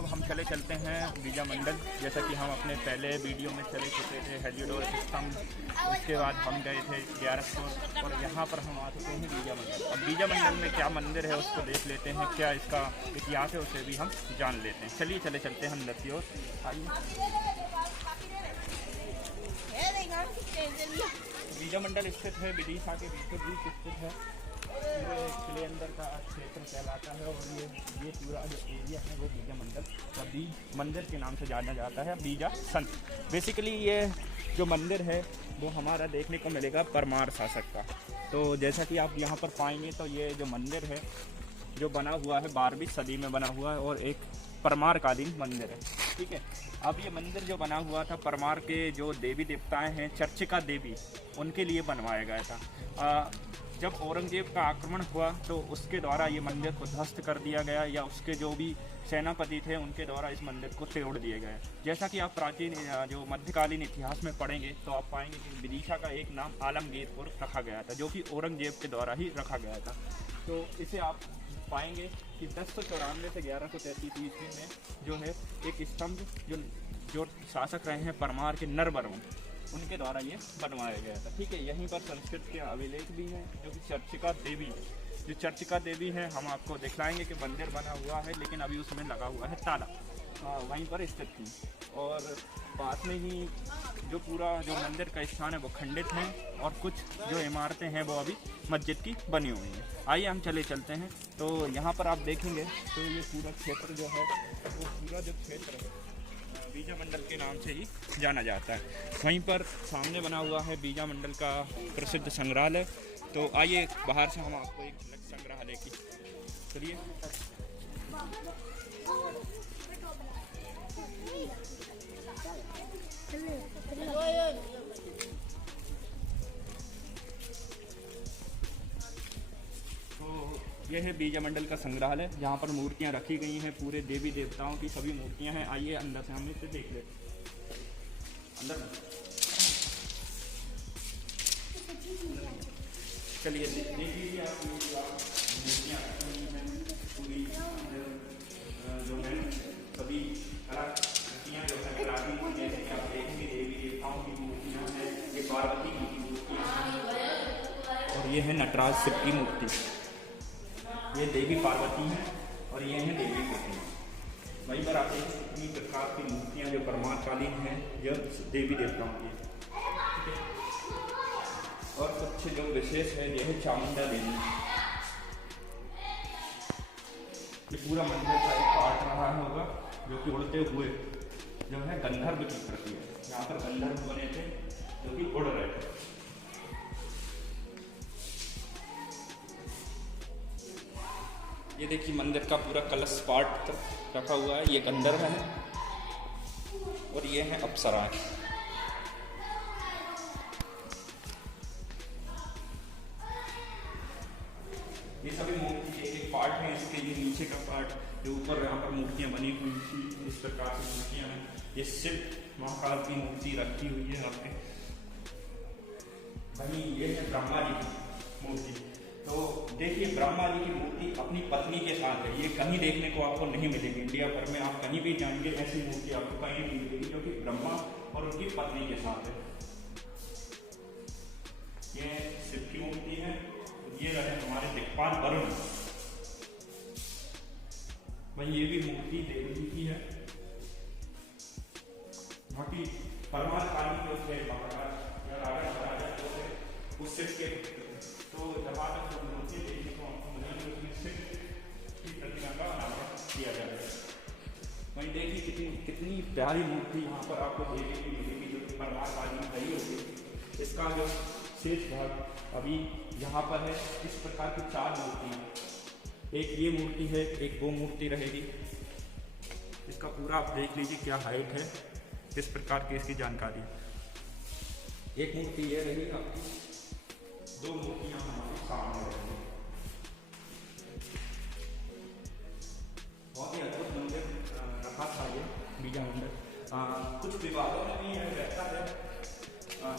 अब हम चले चलते हैं बीजा मंडल। जैसा कि हम अपने पहले वीडियो में चले चुके थे हेलियोडोर सिस्टम, उसके बाद हम गए थे ग्यारखपुर और यहाँ पर हम आ चुके हैं बीजा मंडल। अब बीजा मंडल में क्या मंदिर है उसको देख लेते हैं, क्या इसका इतिहास है उसे भी हम जान लेते हैं। चलिए चले चलते हैं अंदर की ओर, आइए। बीजा मंडल स्थित है विदिशा के बीचों बीच स्थित है, पूरे किले अंदर का क्षेत्र कहलाता है। और ये पूरा जो एरिया है वो बीजा मंडल और बीज मंदिर के नाम से जाना जाता है, बीजा सन। बेसिकली ये जो मंदिर है वो हमारा देखने को मिलेगा परमार शासक का। तो जैसा कि आप यहाँ पर पाएंगे तो ये जो मंदिर है जो बना हुआ है 12वीं सदी में बना हुआ है और एक परमार कालीन मंदिर है, ठीक है। अब ये मंदिर जो बना हुआ था परमार के जो देवी देवताएं हैं चर्चिका देवी, उनके लिए बनवाया गया था। जब औरंगजेब का आक्रमण हुआ तो उसके द्वारा ये मंदिर को ध्वस्त कर दिया गया, या उसके जो भी सेनापति थे उनके द्वारा इस मंदिर को तोड़ दिया गया। जैसा कि आप प्राचीन जो मध्यकालीन इतिहास में पढ़ेंगे तो आप पाएंगे कि विदिशा का एक नाम आलमगीरपुर रखा गया था, जो कि औरंगजेब के द्वारा ही रखा गया था। तो इसे आप पाएंगे कि 1094 से 1133 ईस्वी में जो है एक स्तंभ जो शासक रहे हैं परमार के नरवरुण, उनके द्वारा ये बनवाया गया था, ठीक है। यहीं पर संस्कृत के अभिलेख भी हैं जो कि चर्चिका देवी, जो चर्चिका देवी है हम आपको दिखलाएंगे कि मंदिर बना हुआ है लेकिन अभी उसमें लगा हुआ है ताला, वहीं पर स्थित थी। और पास में ही जो पूरा जो मंदिर का स्थान है वो खंडित है और कुछ जो इमारतें हैं वो अभी मस्जिद की बनी हुई हैं। आइए हम चले चलते हैं। तो यहाँ पर आप देखेंगे तो ये पूरा क्षेत्र जो है वो पूरा जो क्षेत्र है बीजा मंडल के नाम से ही जाना जाता है। वहीं पर सामने बना हुआ है बीजा मंडल का प्रसिद्ध संग्रहालय। तो आइए बाहर से हम आपको एक झलक संग्रहालय की, चलिए। तो यह है बीजा मंडल का संग्रहालय, जहाँ पर मूर्तियाँ रखी गई हैं, पूरे देवी देवताओं की सभी मूर्तियाँ हैं। आइए अंदर से हम इसे देख लेते हैं। अंदर चलिए देख लीजिए आप मूर्तियाँ रखी हुई हैं, पूरी जो है सभी कलाकृतियाँ जो है प्राचीन, जैसे कि आप देखेंगे देवी देवताओं की मूर्तियाँ हैं, ये पार्वती की मूर्तियाँ हैं और ये है नटराज शिव की मूर्ति, ये देवी पार्वती हैं और ये हैं देवी पति। वहीं पर आप देखिए कितनी प्रकार की मूर्तियाँ जो परमारकालीन हैं, यह देवी देवताओं की, ठीक है। और कुछ जो विशेष है यह है चामुंडा देवी। ये पूरा मंदिर का एक पार्ट रहा होगा जो कि उड़ते हुए जो है गंधर्व की प्रति है। यहाँ पर गंधर्व बने थे जो कि उड़ रहे थे। ये देखिए मंदिर का पूरा कलश पार्ट रखा हुआ है, ये गंधर्व है और ये है अप्सराएं। ये सभी मूर्ति एक एक पार्ट है इसके। ये नीचे का पार्ट जो ऊपर यहाँ पर मूर्तियाँ बनी हुई थी, इस प्रकार की मूर्तियाँ हैं। ये शिव महाकाल की मूर्ति रखी हुई है आपके। वहीं ये है ब्रह्मा जी की मूर्ति। तो देखिए ब्रह्मा जी की मूर्ति अपनी पत्नी के साथ है, ये कहीं देखने को आपको नहीं मिलेगी। इंडिया भर में आप कहीं भी जाएंगे ऐसी मूर्ति आपको कहीं नहीं मिलेगी जो कि ब्रह्मा और उनकी पत्नी के साथ है। ये शिव की मूर्ति है, ये रहे हमारे दिक्पाल वरुण। वही ये भी मूर्ति देवी जी की है। बाकी परमार कालीन जो थे राजा महाराजा जो थे उस शिव के, तो जहाँ तक जो मूर्ति देखने को आपको मिलेगी उसमें शिव की प्रतिमा का अनावरण किया जाएगा। वहीं देखिए कितनी प्यारी मूर्ति यहाँ पर आपको देखने की मिलेगी जो कि परमार कालीन रही होगी। इसका जो शेष भाग अभी यहाँ पर है। इस प्रकार की 4 मूर्ति हैं, एक ये मूर्ति है, एक वो मूर्ति रहेगी। इसका पूरा आप देख लीजिए क्या हाइट है, किस प्रकार की इसकी जानकारी। एक मूर्ति ये रही आपकी, 2 मूर्तियाँ हमारे सामने रहेंगी। बहुत ही अद्भुत मंदिर रखा था ये बीजा मंदिर। कुछ विवादों में भी रहता है,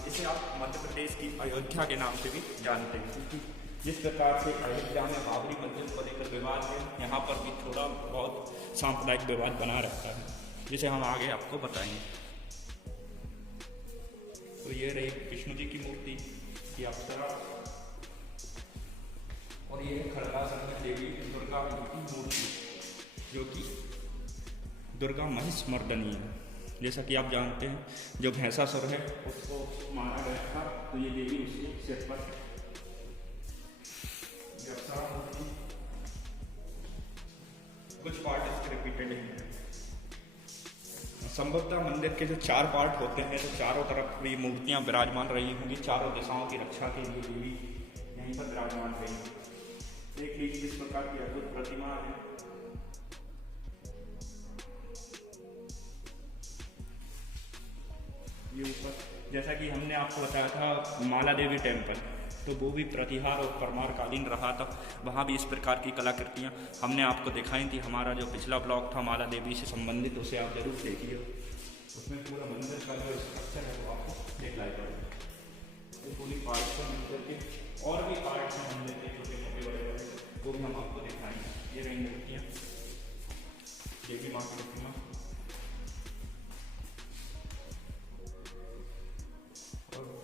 इसे आप मध्य प्रदेश की अयोध्या के नाम से भी जानते हैं, क्योंकि जिस प्रकार से अयोध्या में बाबरी मस्जिद को लेकर विवाद है, यहाँ पर भी थोड़ा बहुत सांप्रदायिक विवाद बना रहता है, जिसे हम आगे आपको बताएंगे। तो ये रही विष्णु जी की मूर्ति की अप्सरा, और ये खड़गासन में देवी दुर्गा की मूर्ति, जो कि दुर्गा महिष मर्दनी है। जैसा कि आप जानते हैं, जो भैंसासुर है उसको मारा गया था, तो ये देवी उसके सिर पर अप्सरा मूर्ति। कुछ पार्ट इसके रिपीटेड हैं। संभवतः मंदिर के जो 4 पार्ट होते हैं, तो चारों तरफ भी मूर्तियां विराजमान रही होंगी, चारों दिशाओं की रक्षा के लिए देवी यहीं पर विराजमान रही। देख लीजिए इस प्रकार की अद्भुत प्रतिमा है। ये ऊपर, जैसा कि हमने आपको बताया था माला देवी टेम्पल, तो वो भी प्रतिहार और परमार कालीन रहा था। वहाँ भी इस प्रकार की कलाकृतियाँ हमने आपको दिखाई थी। हमारा जो पिछला ब्लॉग था माला देवी से संबंधित, उसे आप जरूर देखिए। उसमें पूरा मंदिर का जो स्ट्रक्चर है वो आपको दिखलाई पड़ेगा। ये पूरी पार्ट है मंदिर के, और भी पार्ट हैं मंदिर के छोटे छोटे बड़े बड़े, वो भी हम आपको दिखाएंगे। ये रही मूर्तियाँ, देवी माँ की प्रतिमा।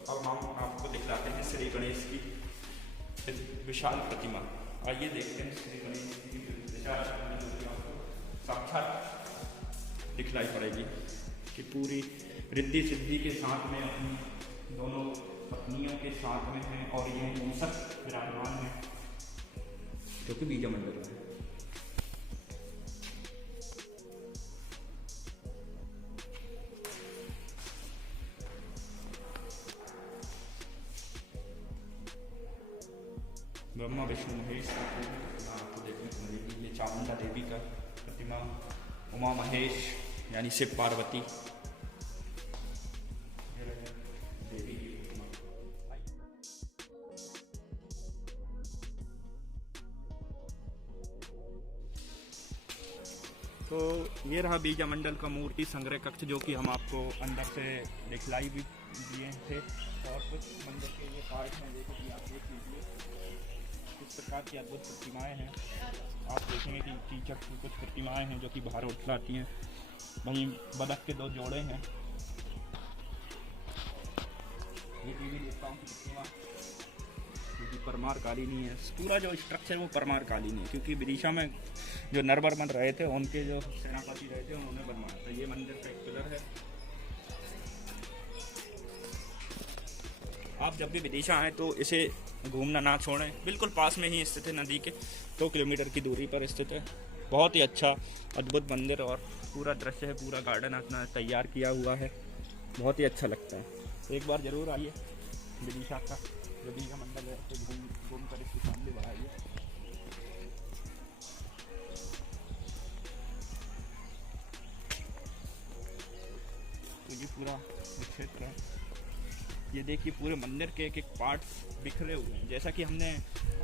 अब हम आपको दिखलाते हैं श्री गणेश की विशाल प्रतिमा। आइए देखते हैं श्री गणेश की विशाल प्रतिमा, आपको साक्षात दिखलाई पड़ेगी कि पूरी रिद्धि सिद्धि के साथ में अपनी दोनों पत्नियों के साथ में हैं, और ये मूषक विराजमान है जो कि बीजा मंडल है। ब्रह्मा विष्णु महेश की प्रतिमा आपको देखने को मिलेगी। ये चामुंडा देवी का प्रतिमा, उमा महेश यानी शिव पार्वती, देवी की प्रतिमा। तो ये रहा बीजा मंडल का मूर्ति संग्रह कक्ष, जो कि हम आपको अंदर से दिखलाई भी दिए थे। और कुछ मंदिर के ये पार्ट हैं, जैसे कि आप देख लीजिए इस प्रकार की अद्भुत प्रतिमाएं हैं। आप देखेंगे कि कीचक की कुछ प्रतिमाएं हैं जो कि बाहर उठलाती हैं। वहीं बदक के 2 जोड़े हैं। ये देवी देवताओं की प्रतिमा, क्योंकि परमार कालीनी है। पूरा जो स्ट्रक्चर वो परमार कालीनी है, क्योंकि विदिशा में जो नरवर बन रहे थे, उनके जो सेनापति रहे थे, उन्होंने बनवाया था। ये मंदिर का एक पिलर है। आप जब भी विदिशा आएँ तो इसे घूमना ना छोड़ें। बिल्कुल पास में ही स्थित है, नदी के 2 किलोमीटर की दूरी पर स्थित है। बहुत ही अच्छा अद्भुत मंदिर, और पूरा दृश्य है, पूरा गार्डन अपना तैयार किया हुआ है, बहुत ही अच्छा लगता है। तो एक बार ज़रूर आइए विदिशा का जो बीजा मंडल है, तो घूम कर इसकी फैमिली बढ़ाइए। तो ये पूरा क्षेत्र है। ये देखिए पूरे मंदिर के एक एक पार्ट्स बिखरे हुए हैं। जैसा कि हमने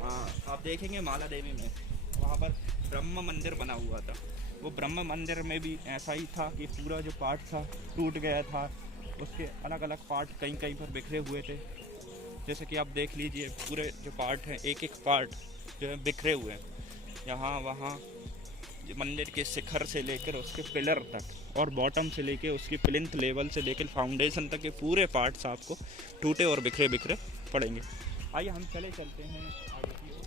आप देखेंगे माला देवी में, वहाँ पर ब्रह्म मंदिर बना हुआ था। वो ब्रह्म मंदिर में भी ऐसा ही था कि पूरा जो पार्ट था टूट गया था, उसके अलग अलग पार्ट कहीं कहीं पर बिखरे हुए थे। जैसे कि आप देख लीजिए पूरे जो पार्ट हैं, एक एक पार्ट जो है बिखरे हुए हैं, यहाँ वहाँ। मंदिर के शिखर से लेकर उसके पिलर तक, और बॉटम से लेकर उसकी प्लिंथ लेवल से लेकर फाउंडेशन तक के पूरे पार्ट्स आपको टूटे और बिखरे बिखरे पड़ेंगे। आइए हम चलते हैं आगे की ओर,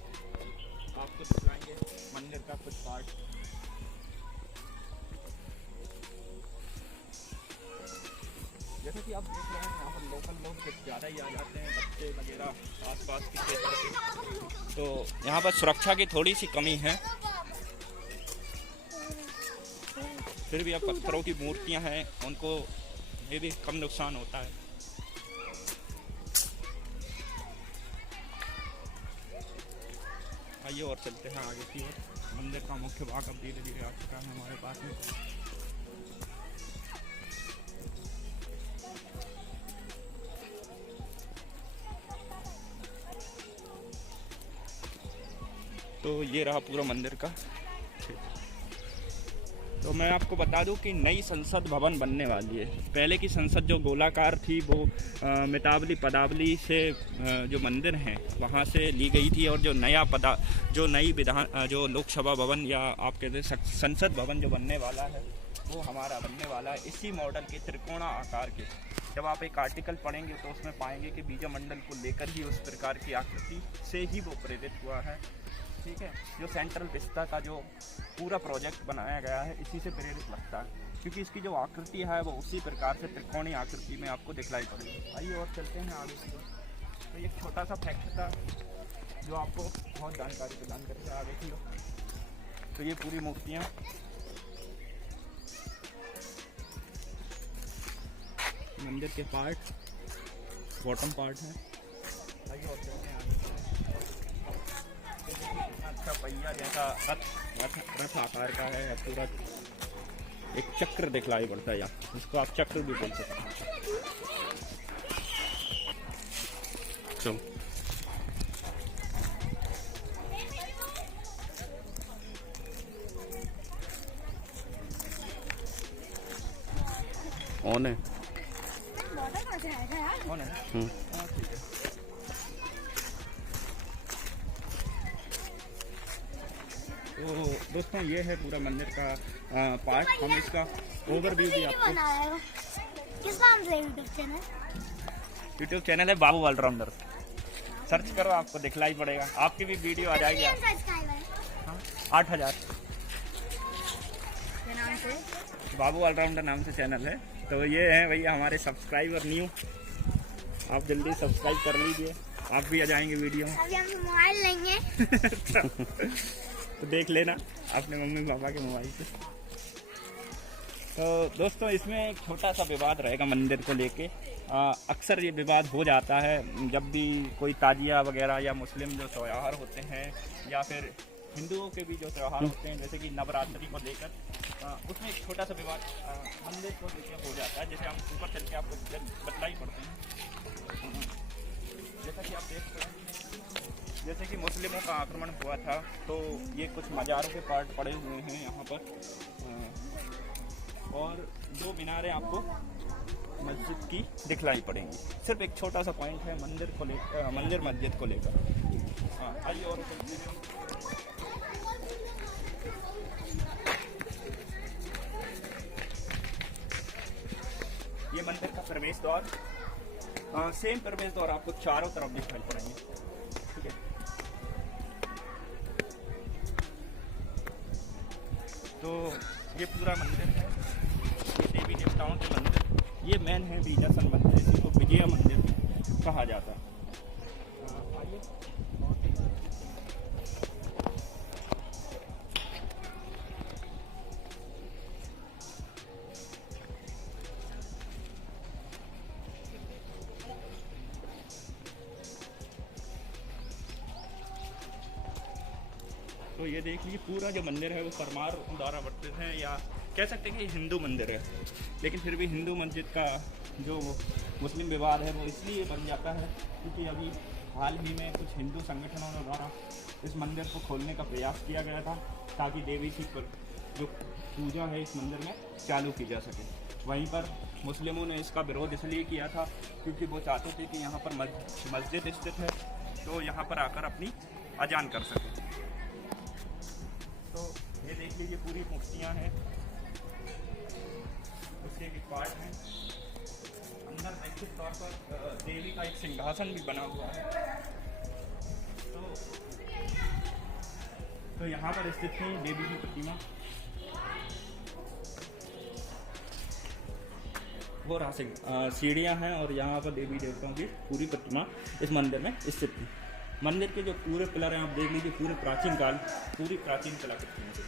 आपको दिखाएंगे मंदिर का कुछ पार्ट। जैसा कि आप देख रहे हैं, यहाँ पर लोकल लोग कुछ ज़्यादा ही आ जाते हैं, बच्चे वगैरह आसपास के क्षेत्र के, तो यहाँ पर सुरक्षा की थोड़ी सी कमी है। फिर भी अब पत्थरों की मूर्तियां हैं, उनको ये भी कम नुकसान होता है। आइए और चलते हैं आगे की ओर। मंदिर का मुख्य भाग अब धीरे धीरे आ चुका है हमारे पास में। तो ये रहा पूरा मंदिर का क्षेत्र। तो मैं आपको बता दूं कि नई संसद भवन बनने वाली है। पहले की संसद जो गोलाकार थी वो मितावली पदावली से जो मंदिर हैं वहाँ से ली गई थी, और जो नई जो लोकसभा भवन या आप कहते हैं संसद भवन जो बनने वाला है वो हमारा बनने वाला है इसी मॉडल के त्रिकोणा आकार के। जब आप एक आर्टिकल पढ़ेंगे तो उसमें पाएंगे कि बीजामंडल को लेकर ही उस प्रकार की आकृति से ही वो प्रेरित हुआ है। ठीक है, जो सेंट्रल विस्ता का जो पूरा प्रोजेक्ट बनाया गया है इसी से प्रेरित लगता है, क्योंकि इसकी जो आकृति है वो उसी प्रकार से त्रिकोणीय आकृति में आपको दिखलाई पड़ेगी। आइए और चलते हैं आगे की ओर। तो एक छोटा सा फैक्ट था जो आपको बहुत जानकारी प्रदान करके आगे की ओर। तो ये पूरी मूर्तियाँ मंदिर के पार्ट बॉटम पार्ट है। आइए और चलते हैं आगे। अच्छा पहिया जैसा रथ आकार का है पूरा, एक चक्र दिखलाई पड़ता है यहाँ, इसको आप चक्र भी बोल सकते हैं। चलो ऑन है, ऑन है। तो दोस्तों ये है पूरा मंदिर का पार्ट। हम इसका ओवरव्यू भी आपको। किस नाम से यूट्यूब चैनल है बाबू ऑलराउंडर, सर्च करो आपको दिखलाई पड़ेगा, आपकी भी वीडियो आ जाएगी। 8,000 बाबू ऑलराउंडर नाम से चैनल है। तो ये है भैया हमारे सब्सक्राइबर न्यू, आप जल्दी सब्सक्राइब कर लीजिए, आप भी आ जाएंगे वीडियो। अभी हम मोबाइल लेंगे तो देख लेना अपने मम्मी पापा के मोबाइल से। तो दोस्तों इसमें एक छोटा सा विवाद रहेगा मंदिर को लेके। अक्सर ये विवाद हो जाता है जब भी कोई ताजिया वगैरह या मुस्लिम जो त्यौहार होते हैं या फिर हिंदुओं के भी जो त्यौहार होते हैं जैसे कि नवरात्रि को लेकर, उसमें एक छोटा सा विवाद मंदिर को लेकर हो जाता है। जैसे हम ऊपर चल के आपको बतलाई पड़ते हैं। जैसा कि आप देख सकते हैं, जैसे कि मुस्लिमों का आक्रमण हुआ था तो ये कुछ मज़ारों के पार्ट पड़े हुए हैं यहाँ पर, और 2 मीनारें आपको मस्जिद की दिखलाई पड़ेंगी। सिर्फ एक छोटा सा पॉइंट है मंदिर को लेकर, मंदिर मस्जिद को लेकर। हाँ आइए और ये मंदिर का प्रवेश द्वार, सेम प्रवेश द्वार आपको चारों तरफ दिखाई पड़ेंगे। ठीक है, तो ये पूरा मंदिर है, ये देवी देवताओं के मंदिर, ये मेन है बीजासन मंदिर, इसी को विजया मंदिर कहा जाता है। आइए तो ये देख लीजिए पूरा जो मंदिर है वो परमार द्वारा वर्तित है, या कह सकते हैं कि हिंदू मंदिर है, लेकिन फिर भी हिंदू मस्जिद का जो मुस्लिम विवाद है वो इसलिए बन जाता है क्योंकि अभी हाल ही में कुछ हिंदू संगठनों द्वारा इस मंदिर को खोलने का प्रयास किया गया था ताकि देवी की जो पूजा है इस मंदिर में चालू की जा सके। वहीं पर मुस्लिमों ने इसका विरोध इसलिए किया था क्योंकि वो चाहते थे कि यहाँ पर मस्जिद स्थित है तो यहाँ पर आकर अपनी अजान कर सकें। तो ये देख लीजिए पूरी मूर्तियाँ हैं, उसके एक पार्ट हैं। अंदर निश्चित तौर पर देवी का एक सिंहासन भी बना हुआ है। तो यहाँ पर स्थित है देवी की प्रतिमा, वो रासिंग सीढ़ियाँ हैं और यहाँ पर देवी देवताओं की पूरी प्रतिमा इस मंदिर में स्थित है। मंदिर के जो पूरे पिलर हैं आप देख लीजिए, पूरी प्राचीन कलाकृति हैं।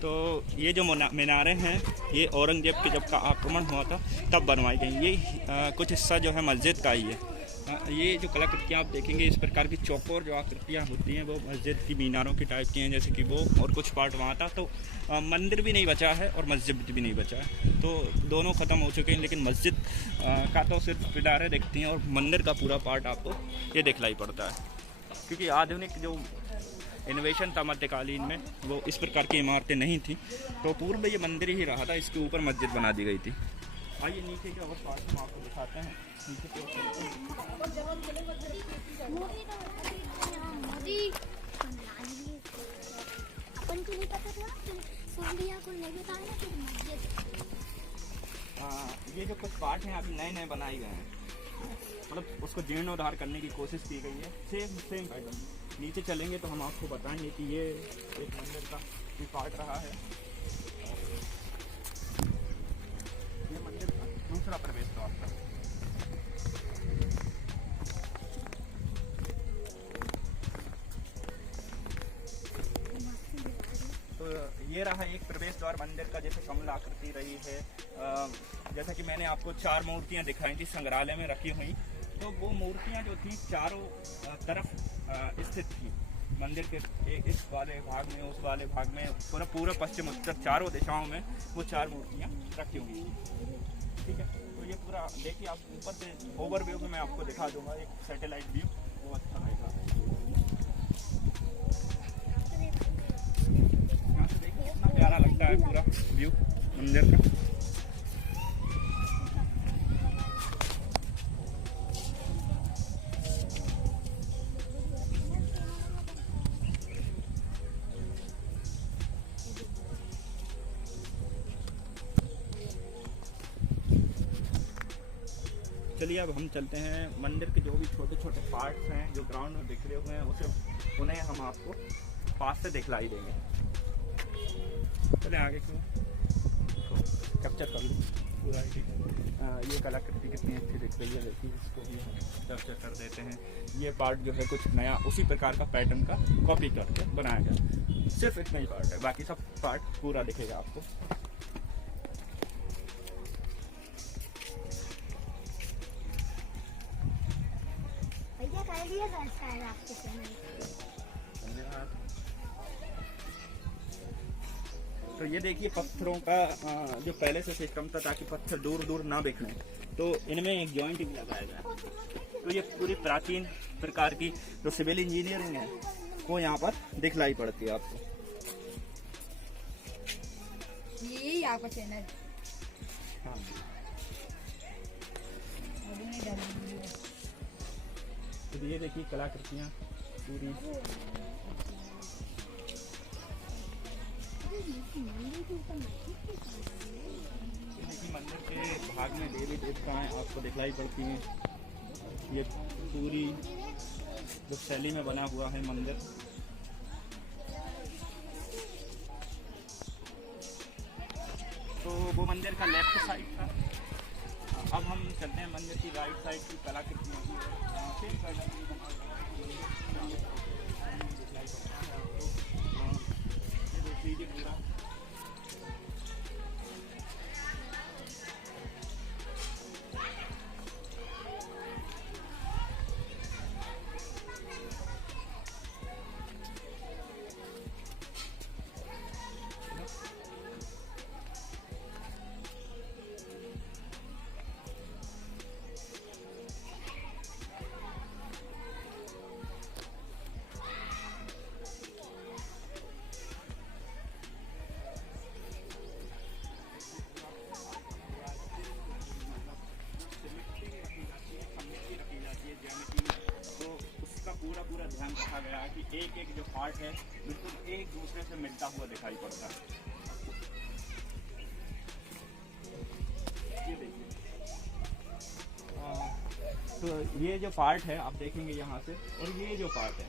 तो ये जो मीनारें हैं ये औरंगजेब के जब का आक्रमण हुआ था तब बनवाई गई। ये कुछ हिस्सा जो है मस्जिद का ही है। ये जो कलाकृतियाँ आप देखेंगे इस प्रकार की चौकोर जो आकृतियाँ होती हैं वो मस्जिद की मीनारों की टाइप की हैं, जैसे कि वो, और कुछ पार्ट वहाँ था। तो मंदिर भी नहीं बचा है और मस्जिद भी नहीं बचा है, तो दोनों ख़त्म हो चुके हैं। लेकिन मस्जिद का तो सिर्फ मीनारें दिखती हैं और मंदिर का पूरा पार्ट आपको ये दिखलाई पड़ता है, क्योंकि आधुनिक जो इनोवेशन था मध्यकालीन में वो इस प्रकार की इमारतें नहीं थी। तो पूर्व ये मंदिर ही रहा था, इसके ऊपर मस्जिद बना दी गई थी। आइए नीचे के और पार्ट हम आपको दिखाते हैं। नीचे की ओर अपन को नहीं पता था सोनिया को लेके था ना फिर मस्जिद। ये जो कुछ पार्ट हैं अभी नए नए बनाए गए हैं, मतलब उसको जीर्णोद्धार करने की कोशिश की गई है। सेम पैटर्न नीचे चलेंगे तो हम आपको बताएंगे कि ये एक मंदिर का भी पार्ट रहा है। ये मंदिर का दूसरा प्रवेश द्वार था। तो ये रहा एक प्रवेश द्वार मंदिर का, जैसे कमल आकृति रही है। जैसा कि मैंने आपको 4 मूर्तियां दिखाई थी संग्रहालय में रखी हुई, तो वो मूर्तियां जो थी चारों तरफ स्थित थी मंदिर के, इस वाले भाग में, उस वाले भाग में, पूरा पश्चिम उत्तर चारों दिशाओं में वो 4 मूर्तियां रखी हुई थी। ठीक है, तो ये पूरा देखिए आप ऊपर से ओवरव्यू में मैं आपको दिखा दूंगा, एक सैटेलाइट व्यू, वो अच्छा रहेगा। यहाँ से देखिए कितना प्यारा लगता है पूरा व्यू मंदिर का। चलिए अब हम चलते हैं मंदिर के जो भी छोटे छोटे पार्ट्स हैं जो ग्राउंड में बिखरे हुए हैं उन्हें हम आपको पास से दिखलाई देंगे। चले आगे क्यों कैप्चर कर लूँ पूरा। ये कलाकृति कितनी अच्छी दिख रही है, देखिए इसको भी हम कैप्चर कर देते हैं। ये पार्ट जो है कुछ नया उसी प्रकार का पैटर्न का कॉपी करके बनाया गया, सिर्फ इतना ही पार्ट है, बाकी सब पार्ट पूरा दिखेगा आपको। तो ये देखिए पत्थरों का जो पहले से सिस्टम था ताकि पत्थर दूर दूर ना बिखरें, तो इनमें एक जॉइंट भी लगाया गया। तो ये पूरी प्राचीन प्रकार की जो सिविल इंजीनियरिंग है वो यहाँ पर दिखलाई पड़ती है आपको। ये आपका चैनल। हाँ, तो ये देखिए कलाकृतियाँ पूरी। मंदिर के भाग में देवी देवताएं आपको दिखलाई पड़ती हैं। ये पूरी जो शैली में बना हुआ है मंदिर। तो वो मंदिर का लेफ्ट साइड था। अब हम चलते हैं मंदिर की राइट साइड की कलाकृतियों की। देखिए पूरा पूरा ध्यान रखा गया है कि एक एक जो पार्ट है बिल्कुल एक दूसरे से मिलता हुआ दिखाई पड़ता है। ये देखिए, तो ये जो पार्ट है आप देखेंगे यहाँ से, और ये जो पार्ट है,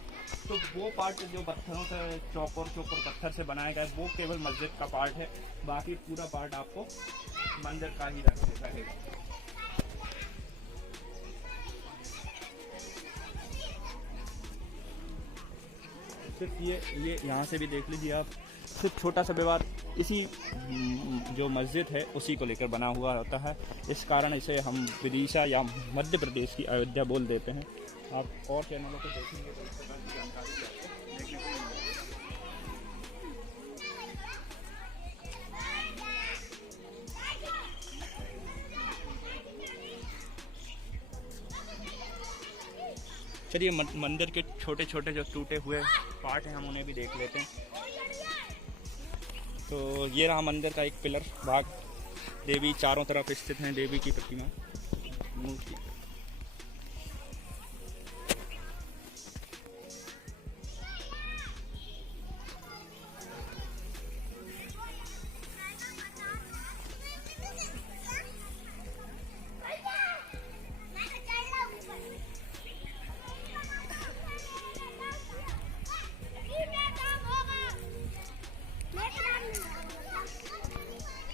तो वो पार्ट जो पत्थरों से चौकोर पत्थर से बनाया गया है वो केवल मस्जिद का पार्ट है, बाकी पूरा पार्ट आपको मंदिर का ही रहेगा। सिर्फ ये यहाँ से भी देख लीजिए आप, सिर्फ छोटा सा व्यवहार इसी जो मस्जिद है उसी को लेकर बना हुआ होता है। इस कारण इसे हम विदिशा या मध्य प्रदेश की अयोध्या बोल देते हैं। आप और चैनलों को देखेंगे तो इस प्रकार की जानकारी भी आपको देखने को मिलेगी। चलिए मंदिर के छोटे छोटे जो टूटे हुए पार्ट हैं हम उन्हें भी देख लेते हैं। तो ये रहा मंदिर का एक पिलर भाग। देवी चारों तरफ स्थित हैं, देवी की प्रतिमा मूर्ति।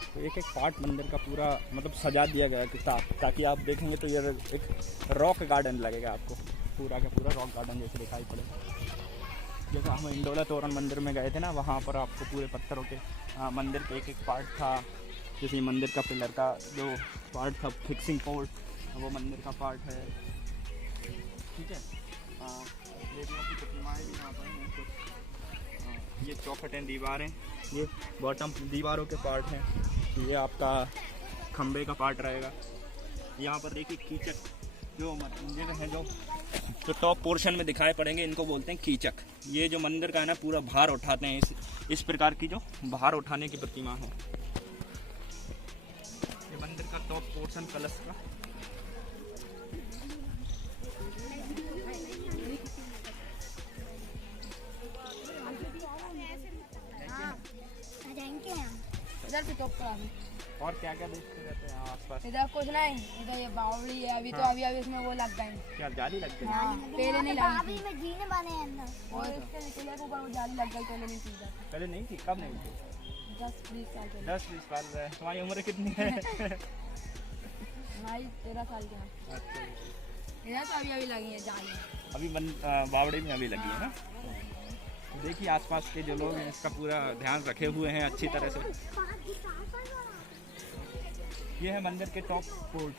तो एक एक पार्ट मंदिर का पूरा मतलब सजा दिया गया है ताकि आप देखेंगे तो ये एक रॉक गार्डन लगेगा आपको, पूरा का पूरा रॉक गार्डन जैसे दिखाई पड़ेगा। जैसे हम इंडोला तोरण मंदिर में गए थे ना, वहाँ पर आपको पूरे पत्थरों के मंदिर का एक एक पार्ट था। जैसे मंदिर का पिलर का जो पार्ट था, फिक्सिंग पोर्ट, वो मंदिर का पार्ट है। ठीक है, देवियों की प्रतिमाएँ भी यहाँ पर हैं। ये चौखटें दीवारें, ये बॉटम दीवारों के पार्ट हैं। ये आपका खंबे का पार्ट रहेगा। यहाँ पर देखिए कीचक जो मंदिर है, जो टॉप पोर्शन में दिखाई पड़ेंगे, इनको बोलते हैं कीचक। ये जो मंदिर का है ना, पूरा भार उठाते हैं। इस प्रकार की जो भार उठाने की प्रतिमा है। ये मंदिर का टॉप पोर्शन कलश का। इधर से टॉप करा दी। और क्या क्या देखते रहते हैं आसपास? इधर कुछ नहीं, इधर ये बावड़ी है। अभी तो अभी इसमें वो लग गए। क्या जाली लग गई? हाँ, पहले नहीं लगी अभी में जीने बने हैं अंदर। और इसके निकले के ऊपर वो जाली लग गई। पहले नहीं थी इधर। पहले नहीं थी? कब नहीं थी? 10-20 साल पहले। 10-20 साल है। तुम्हारी उम्र कितनी है? हमारी 13 साल के हैं। अच्छा, इधर तो अभी लगी है जाली। अभी बावड़ी में अभी लगी है ना। देखिए आसपास के जो लोग हैं इसका पूरा ध्यान रखे हुए हैं अच्छी तरह से। ये है मंदिर के टॉप पोर्ट।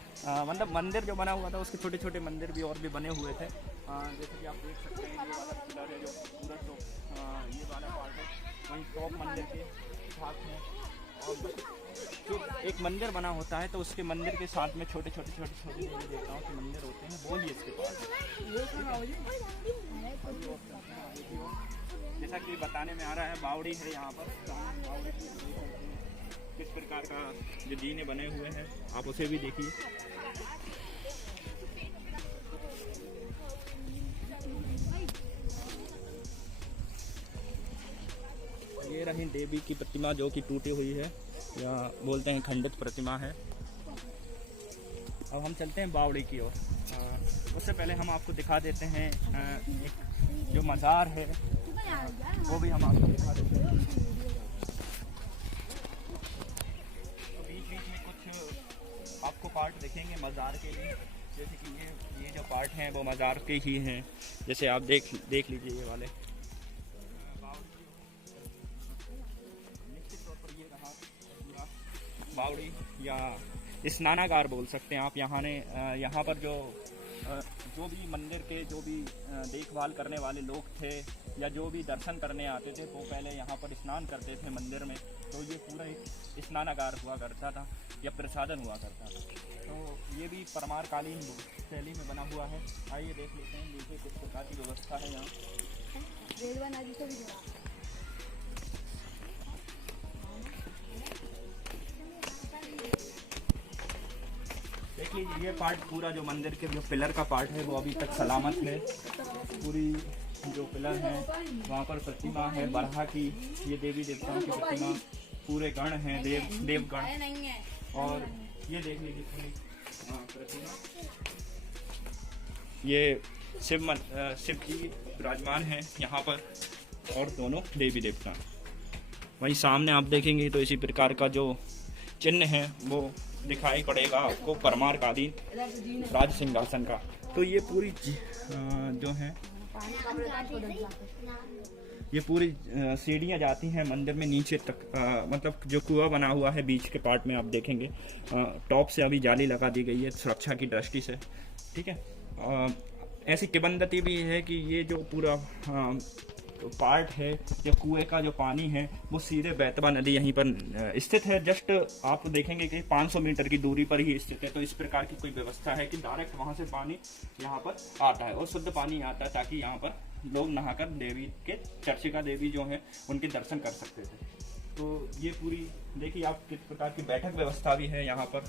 मतलब मंदिर जो बना हुआ था उसके छोटे छोटे मंदिर भी और भी बने हुए थे। जैसे कि आप देख सकते हैं, ये वाला पिलर है जो पूरा टॉप, ये वाला पार्ट है, वहीं टॉप मंदिर के साथ में। और जो एक मंदिर बना होता है तो उसके मंदिर के साथ में छोटे छोटे देवताओं के मंदिर होते हैं, वो ही इसके पास है। जैसा कि बताने में आ रहा है, बावड़ी है यहाँ पर। किस प्रकार का जो जीने बने हुए हैं आप उसे भी देखिए। ये रही देवी की प्रतिमा जो कि टूटी हुई है, या बोलते हैं खंडित प्रतिमा है। अब हम चलते हैं बावड़ी की ओर। उससे पहले हम आपको दिखा देते हैं एक जो मज़ार है वो भी हम आपको दिखा देते हैं। तो बीच बीच में कुछ आपको पार्ट दिखेंगे मज़ार के लिए। जैसे कि ये जो पार्ट हैं वो मज़ार के ही हैं। जैसे आप देख लीजिए ये वाले। निश्चित तौर पर ये रहा पूरा बावड़ी या स्नानागार बोल सकते हैं आप। यहाँ पर जो भी मंदिर के जो भी देखभाल करने वाले लोग थे या जो भी दर्शन करने आते थे वो पहले यहाँ पर स्नान करते थे मंदिर में। तो ये पूरा एक स्नानागार हुआ करता था या प्रसादन हुआ करता था। तो ये भी परमार कालीन शैली में बना हुआ है। आइए देख लेते हैं नीचे किस प्रकार की व्यवस्था है यहाँ। देखिए ये पार्ट पूरा जो मंदिर के जो पिलर का पार्ट है वो अभी तक सलामत है। पूरी जो पिलर है वहाँ पर प्रतिमा है बरहा की। ये देवी देवताओं की प्रतिमा, पूरे गण हैं, देवगण। और ये देख लीजिए पूरी प्रतिमा। ये शिव जी विराजमान हैं यहाँ पर और दोनों देवी देवता। वहीं सामने आप देखेंगे तो इसी प्रकार का जो चिन्ह है वो दिखाई पड़ेगा आपको, परमार कालीन राज सिंहासन का। तो ये पूरी जो है पानी कपड़े का छोड़ दो। ये पूरी सीढ़ियाँ जाती हैं मंदिर में नीचे तक, मतलब जो कुआं बना हुआ है बीच के पार्ट में आप देखेंगे टॉप से अभी जाली लगा दी गई है सुरक्षा की दृष्टि से, ठीक है। ऐसी किंवदंती भी है कि ये जो पूरा पार्ट है या कुएं का जो पानी है वो सीधे बेतवा नदी यहीं पर स्थित है। जस्ट आप देखेंगे कि 500 मीटर की दूरी पर ही स्थित है। तो इस प्रकार की कोई व्यवस्था है कि डायरेक्ट वहाँ से पानी यहाँ पर आता है और शुद्ध पानी आता है, ताकि यहाँ पर लोग नहाकर देवी के, चर्चिका देवी जो है उनके दर्शन कर सकते थे। तो ये पूरी देखिए आप किस प्रकार की बैठक व्यवस्था भी है यहाँ पर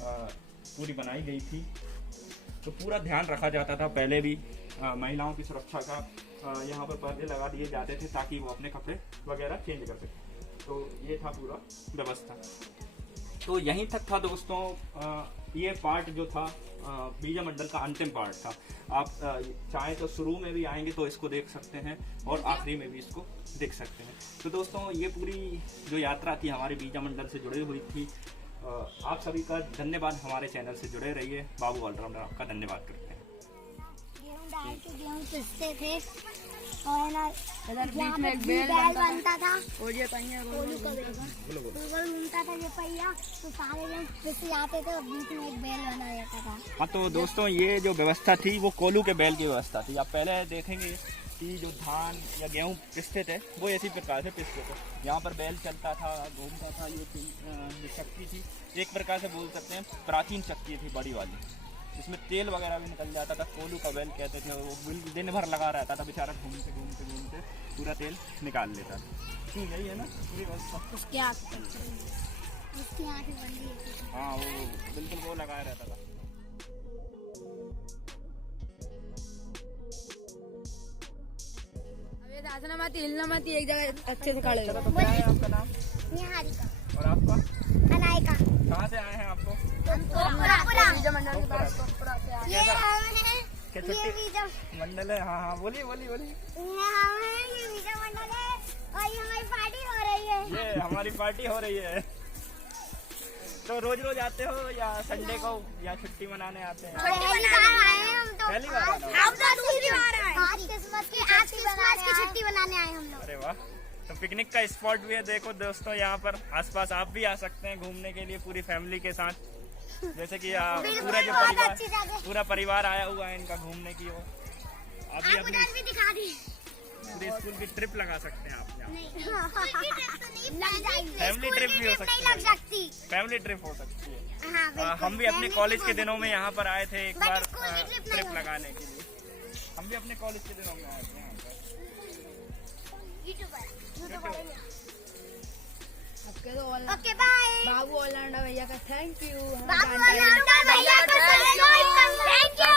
पूरी बनाई गई थी। तो पूरा ध्यान रखा जाता था पहले भी, महिलाओं की सुरक्षा का यहाँ पर पर्दे लगा दिए जाते थे ताकि वो अपने कपड़े वगैरह चेंज कर सकें। तो ये था पूरा व्यवस्था। तो यहीं तक था दोस्तों, ये पार्ट जो था बीजा मंडल का अंतिम पार्ट था। आप चाहे तो शुरू में भी आएंगे तो इसको देख सकते हैं और आखिरी में भी इसको देख सकते हैं। तो दोस्तों ये पूरी जो यात्रा थी हमारे बीजा मंडल से जुड़ी हुई थी। आप सभी का धन्यवाद, हमारे चैनल से जुड़े रहिए। बाबू ऑलराउंडर आपका धन्यवाद करते हैं। गेहूं पिसते थे और ना इधर यहाँ बीच में पे एक बैल बेल बनता था, और ये पहिया कोलू का बेल घूमता था ये पहिया, तो सारे गेहूं पिस जाते थे और बीच में एक बैल बना रहता था। हाँ तो दोस्तों ये जो व्यवस्था थी वो कोलू के बैल की व्यवस्था थी। आप पहले देखेंगे कि जो धान या गेहूँ पिसते थे वो इसी प्रकार से पिसते थे। यहाँ पर बैल चलता था, घूमता था। ये जो चक्की थी एक प्रकार से बोल सकते हैं प्राचीन चक्की थी बड़ी वाली, इसमें तेल वगैरह भी निकल जाता था। कोलू का बैल कहते थे। वो दिन भर लगा रहता था बेचारा, घूमते घूमते घूमते पूरा तेल निकाल लेता था। यही है ना पूरी व्यवस्था। उसके आँखें बंदी है। हाँ वो बिल्कुल वो लगाया रहता था। नाचना मत, हिलना मत, एक जगह अच्छे से खड़े हो। क्या है आपका नाम निहारिका और आपका? अनायका। कहाँ से आए हैं आपको? बीजा मंडल के पास टोकपुरा से आए। ये हम हैं, क्या ये छुट्टी बीजा मंडल है? हाँ हाँ बोलिए बोलिए बोलिए। ये हम हैं, ये बीजा मंडल है और ये हमारी पार्टी हो रही है। ये हमारी पार्टी हो रही है। तो रोज रोज आते हो या संडे को या छुट्टी मनाने आते हैं? पहली बार आए हैं हम तो। पहली बार आए हो? हम तो दूसरी बार आए। आज क्रिसमस की छुट्टी बनाने आए हम लोग। अरे वाह, तो पिकनिक का स्पॉट भी है। देखो दोस्तों यहाँ पर आसपास आप भी आ सकते हैं घूमने के लिए पूरी फैमिली के साथ। जैसे कि पूरा जो परिवार, पूरा परिवार आया हुआ है इनका घूमने की ओर। आप भी अपनी भी दिखा दी। पूरी स्कूल की ट्रिप लगा सकते हैं आप यहाँ। फैमिली ट्रिप भी हो सकती नहीं है। लग सकती। फैमिली ट्रिप हो सकती है। हाँ, बिल्कुल। हम भी अपने कॉलेज के दिनों में यहाँ पर आए थे एक बट बार स्कूल की ट्रिप नहीं ट्रिप होगी। लगाने के लिए। हम भी अपने कॉलेज के दिनों में आए थे यहाँ पर। Okay bye. बाबू ऑलराउंडर भैया का थैंक यू। बाबू ऑलराउंडर भैया का थैंक यू।